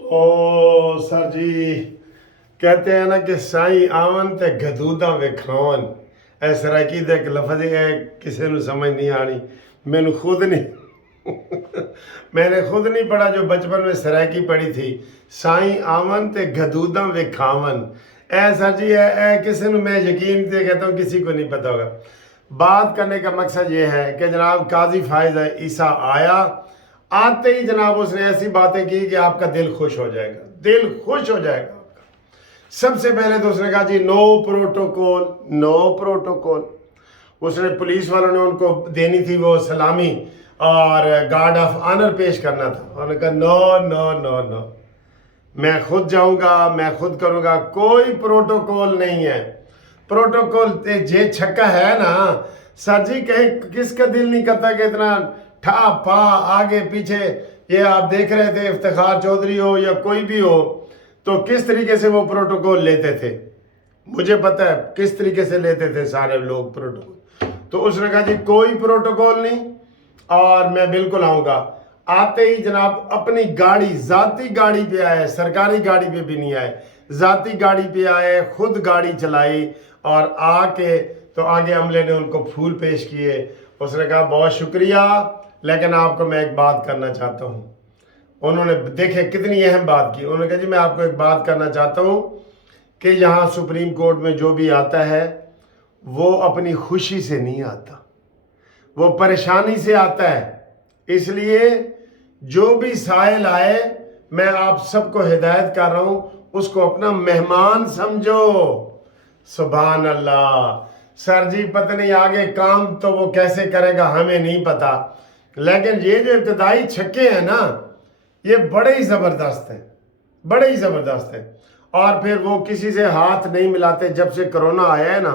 او سر جی کہتے ہیں نا کہ سائی آون تے گدودا وکھاون اے سرائکی دا ایک لفظ ہے کسی نو سمجھ نہیں آنی میں نے خود نہیں میں نے خود نہیں پڑھا جو بچپن میں سرائکی پڑھی تھی سائی آون تے گدودا وکھاون اے سر جی اے کسی نو میں یقین تے کہتا ہوں کسی کو نہیں پتا ہوگا بات کرنے کا مقصد یہ ہے کہ جناب قاضی فائز عیسیٰ آیا آتے ہی جناب اس نے ایسی باتیں کی کہ آپ کا دل خوش ہو جائے گا دل خوش ہو جائے گا آپ کا سب سے پہلے تو اس نے کہا جی نو پروٹوکول نو پروٹوکول اس نے پولیس والوں نے ان کو دینی تھی وہ سلامی اور گارڈ آف آنر پیش کرنا تھا انہوں نے کہا نو نو نو نو میں خود جاؤں گا میں خود کروں گا کوئی پروٹوکول نہیں ہے پروٹوکول یہ چھکا ہے نا سر جی کہیں کس کا دل نہیں کرتا کہ اتنا ٹھا پھا آگے پیچھے یہ آپ دیکھ رہے تھے افتخار چودھری ہو یا کوئی بھی ہو تو کس طریقے سے وہ پروٹوکول لیتے تھے مجھے پتہ ہے کس طریقے سے لیتے تھے سارے لوگ پروٹوکول تو اس نے کہا جی کوئی پروٹوکول نہیں اور میں بالکل آؤں گا آتے ہی جناب اپنی گاڑی ذاتی گاڑی پہ آئے سرکاری گاڑی پہ بھی نہیں آئے ذاتی گاڑی پہ آئے خود گاڑی چلائی اور آ کے تو آگے عملے نے ان کو پھول پیش کیے اس نے کہا بہت شکریہ لیکن آپ کو میں ایک بات کرنا چاہتا ہوں انہوں نے دیکھے کتنی اہم بات کی انہوں نے کہا جی میں آپ کو ایک بات کرنا چاہتا ہوں کہ یہاں سپریم کورٹ میں جو بھی آتا ہے وہ اپنی خوشی سے نہیں آتا وہ پریشانی سے آتا ہے اس لیے جو بھی سائل آئے میں آپ سب کو ہدایت کر رہا ہوں اس کو اپنا مہمان سمجھو سبحان اللہ سر جی پتہ نہیں آگے کام تو وہ کیسے کرے گا ہمیں نہیں پتا لیکن یہ جو ابتدائی چھکے ہیں نا یہ بڑے ہی زبردست ہیں بڑے ہی زبردست ہیں اور پھر وہ کسی سے ہاتھ نہیں ملاتے جب سے کرونا آیا ہے نا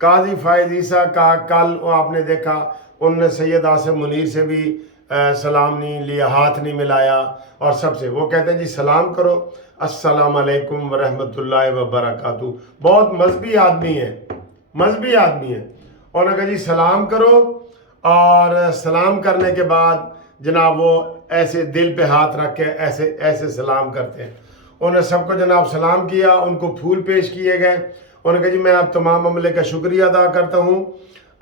قاضی فائز عیسیٰ کا کل آپ نے دیکھا انہوں نے سید آصف منیر سے بھی سلام نہیں لیا ہاتھ نہیں ملایا اور سب سے وہ کہتے ہیں جی سلام کرو السلام علیکم ورحمۃ اللہ وبرکاتہ بہت مذہبی آدمی ہے مذہبی آدمی ہے انہوں نے کہا جی سلام کرو اور سلام کرنے کے بعد جناب وہ ایسے دل پہ ہاتھ رکھ کے ایسے ایسے سلام کرتے ہیں انہوں نے سب کو جناب سلام کیا ان کو پھول پیش کیے گئے انہوں نے کہا جی میں آپ تمام عملے کا شکریہ ادا کرتا ہوں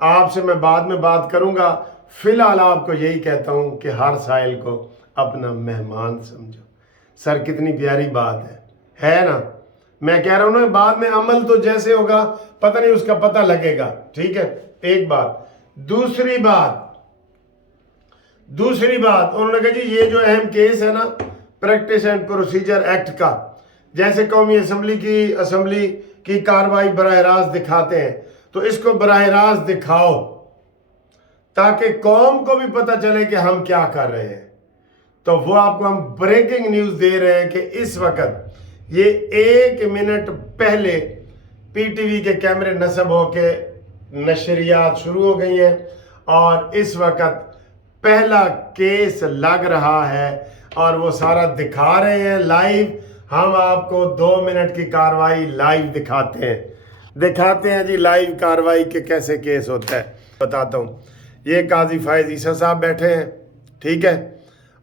آپ سے میں بعد میں بات کروں گا فی الحال آپ کو یہی کہتا ہوں کہ ہر سائل کو اپنا مہمان سمجھو سر کتنی پیاری بات ہے نا میں کہہ رہا ہوں نا بعد میں عمل تو جیسے ہوگا پتہ نہیں اس کا پتہ لگے گا ٹھیک ہے ایک بات دوسری بات انہوں نے کہا جی یہ جو اہم کیس ہے نا پریکٹس اینڈ پروسیجر ایکٹ کا جیسے قومی اسمبلی کی کاروائی براہ راست دکھاتے ہیں تو اس کو براہ راست دکھاؤ تاکہ قوم کو بھی پتہ چلے کہ ہم کیا کر رہے ہیں تو وہ آپ کو ہم بریکنگ نیوز دے رہے ہیں کہ اس وقت یہ 1 منٹ پہلے پی ٹی وی کے کیمرے نصب ہو کے نشریات شروع ہو گئی ہیں اور اس وقت پہلا کیس لگ رہا ہے اور وہ سارا دکھا رہے ہیں لائیو ہم آپ کو 2 منٹ کی کاروائی لائیو دکھاتے ہیں جی لائیو کاروائی کے کیسے کیس ہوتا ہے بتاتا ہوں یہ قاضی فائز عیسیٰ صاحب بیٹھے ہیں ٹھیک ہے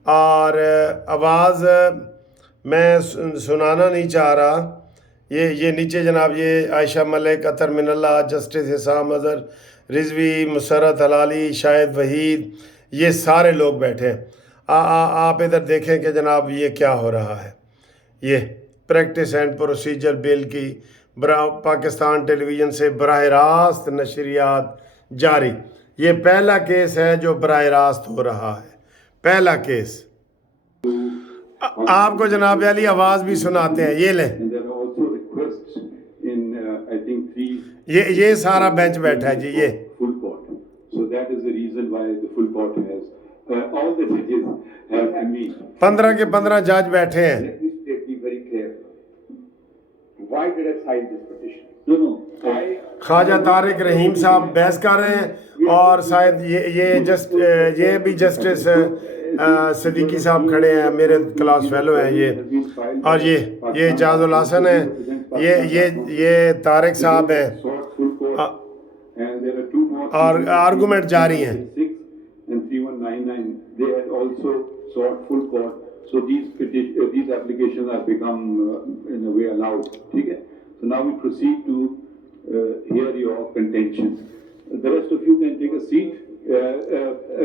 اور آواز میں سنانا نہیں چاہ رہا یہ نیچے جناب یہ عائشہ ملک عطر من اللہ جسٹس حسام اظہر رضوی مسرت حلالی شاہد وحید یہ سارے لوگ بیٹھے ہیں آپ ادھر دیکھیں کہ جناب یہ کیا ہو رہا ہے یہ پریکٹس اینڈ پروسیجر بل کی پاکستان ٹیلی ویژن سے براہ راست نشریات جاری یہ پہلا کیس ہے جو براہ راست ہو رہا ہے پہلا کیس آپ کو جناب علی آواز بھی سناتے ہیں یہ لیں یہ سارا بینچ بیٹھا ہے جی یہ پندرہ کے 15 جج بیٹھے ہیں خواجہ طارق رحیم صاحب بحث کر رہے ہیں اور شاید یہ بھی جسٹس صدیقی صاحب کھڑے ہیں میرے کلاس فیلو ہیں یہ اور یہ اعجاز الحسن ہے یہ طارق صاحب ہیں اور آرگومنٹ جاری ہیں So these applications have become in a way allowed. Okay? So now we proceed to hear your contention. The rest of you can take a seat.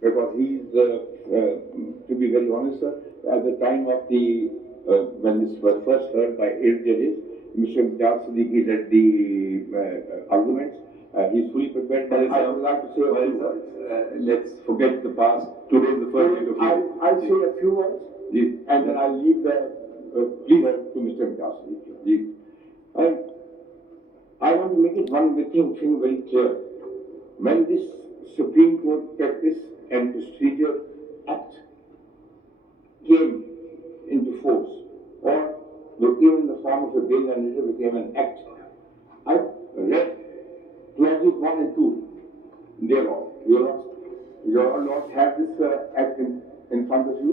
Because he's, to be very honest, sir, at the time of the when this was first heard by 8 judges, Mr. Imtiaz Siddiqui led the arguments. He's fully prepared. But I would like to say a few words. Let's forget the past. Today is the first day of hearing. I'll say a few words, and then I'll leave the please to Mr. Imtiaz Siddiqui. I want to make it one thing very clear. When this Supreme Court Practice and Procedure Act came into force, or came in the form of a bill and later became an act, I read clauses 1 and 2 thereof. You all not have this act in front of you.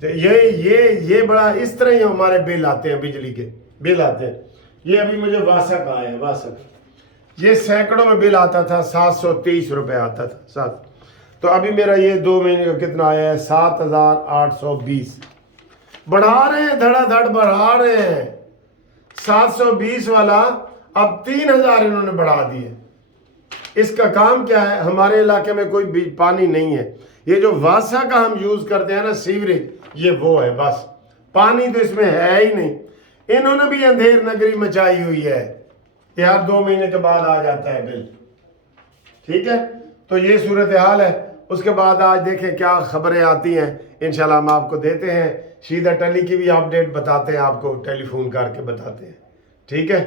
تو یہ بڑا اس طرح ہی ہمارے بل آتے ہیں، بجلی کے بل آتے ہیں. یہ ابھی مجھے واسک آیا ہے، واسک یہ سینکڑوں میں بل آتا تھا، 723 روپے آتا تھا. تو ابھی میرا یہ 2 مہینے کا کتنا آیا ہے؟ 7820. بڑھا رہے ہیں، دھڑا دھڑ بڑھا رہے ہیں. 720 والا اب 3000 انہوں نے بڑھا دیے. اس کا کام کیا ہے؟ ہمارے علاقے میں کوئی پانی نہیں ہے. یہ جو واسا کا ہم یوز کرتے ہیں نا، سیوریج، یہ وہ ہے بس. پانی تو اس میں ہے ہی نہیں. انہوں نے بھی اندھیر نگری مچائی ہوئی ہے کہ ہر 2 مہینے کے بعد آ جاتا ہے بل. ٹھیک ہے، تو یہ صورتحال ہے. اس کے بعد آج دیکھیں کیا خبریں آتی ہیں، انشاءاللہ ہم آپ کو دیتے ہیں. شیدہ ٹلی کی بھی اپڈیٹ بتاتے ہیں، آپ کو ٹیلی فون کر کے بتاتے ہیں. ٹھیک ہے.